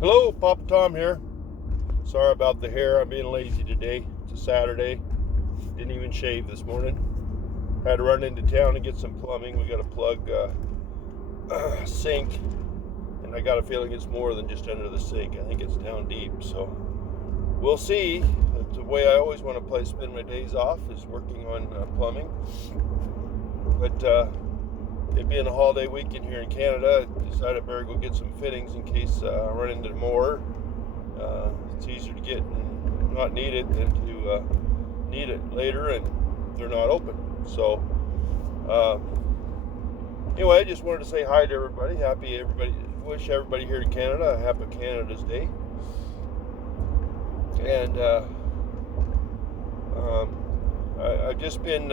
Hello, Papa Tom here. Sorry about the hair. I'm being lazy today. It's a Saturday. Didn't even shave this morning. Had to run into town and get some plumbing. We got to plug sink, and I got a feeling it's more than just under the sink. I think it's down deep. So we'll see. It's the way I always want to spend my days off is working on plumbing. But it being a holiday weekend here in Canada, I decided I better go get some fittings in case I run into more. It's easier to get and not need it than to need it later and they're not open. So anyway, I just wanted to say hi to everybody. Wish everybody here in Canada a happy Canada's Day. And I've just been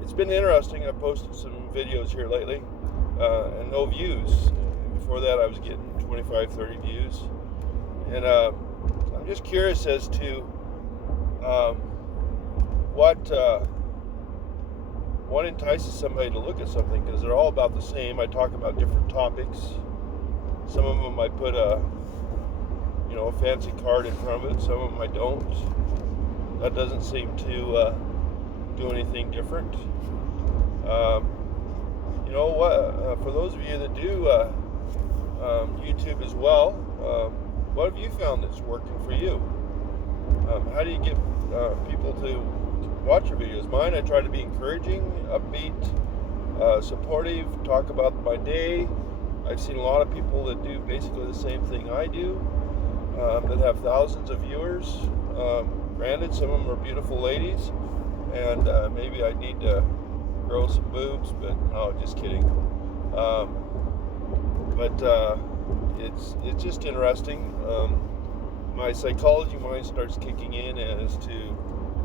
it's been interesting. I posted some videos here lately and no views. Before that I was getting 25-30 views, and I'm just curious as to what entices somebody to look at something, because they're all about the same. I talk about different topics. Some of them I put a fancy card in front of it. Some of them I don't. That doesn't seem to do anything different. For those of you that do YouTube as well, what have you found that's working for you? How do you get people to watch your videos? Mine, I try to be encouraging, upbeat, supportive, talk about my day. I've seen a lot of people that do basically the same thing I do, that have thousands of viewers. Granted, some of them are beautiful ladies, and maybe I need to grow some boobs, but no, just kidding. It's just interesting. My psychology mind starts kicking in as to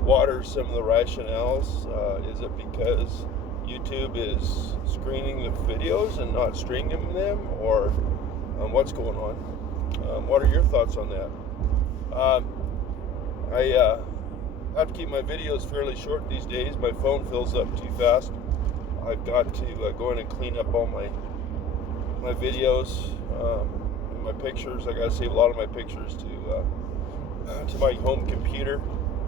what are some of the rationales. Is it because YouTube is screening the videos and not streaming them, or what's going on? What are your thoughts on that? I have to keep my videos fairly short these days. My phone fills up too fast. I've got to go in and clean up all my videos, and my pictures. I got to save a lot of my pictures to my home computer.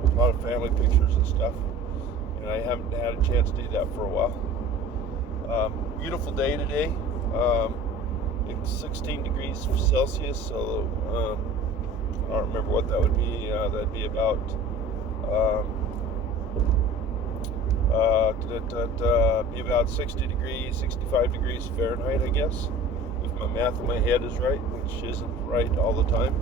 A lot of family pictures and stuff, and I haven't had a chance to do that for a while. Beautiful day today. It's 16 degrees Celsius, so I don't remember what that would be. That'd be about be about 60 degrees, 65 degrees Fahrenheit, I guess, if my math in my head is right, which isn't right all the time.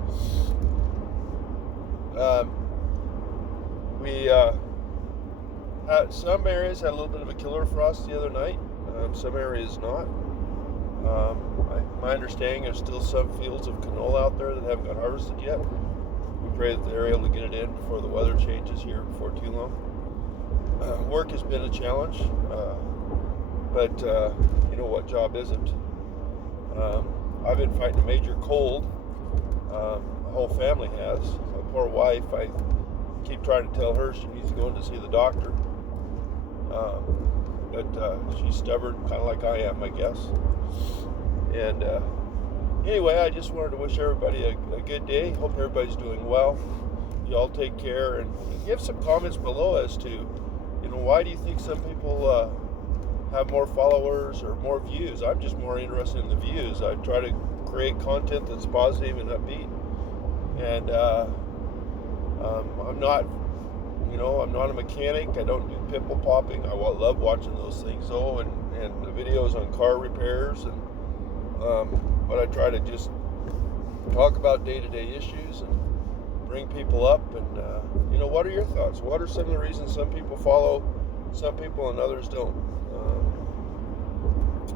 Some areas had a little bit of a killer frost the other night. Some areas not. My understanding, there's still some fields of canola out there that haven't got harvested yet. We pray that they're able to get it in before the weather changes here before too long. Work has been a challenge, but what job isn't? I've been fighting a major cold. The whole family has. My poor wife, I keep trying to tell her she needs to go in to see the doctor, but she's stubborn, kind of like I am, I guess. And anyway, I just wanted to wish everybody a good day. Hope everybody's doing well. You all take care, and give some comments below as to why do you think some people have more followers or more views? I'm just more interested in the views. I try to create content that's positive and upbeat, and I'm not a mechanic. I don't do pimple popping. I love watching those things though, and the videos on car repairs, and but I try to just talk about day-to-day issues and bring people up. And what are your thoughts? What are some of the reasons some people follow some people and others don't?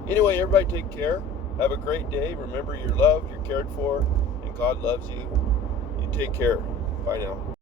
Anyway, everybody take care. Have a great day. Remember, you're loved, you're cared for, and God loves you. You take care. Bye now.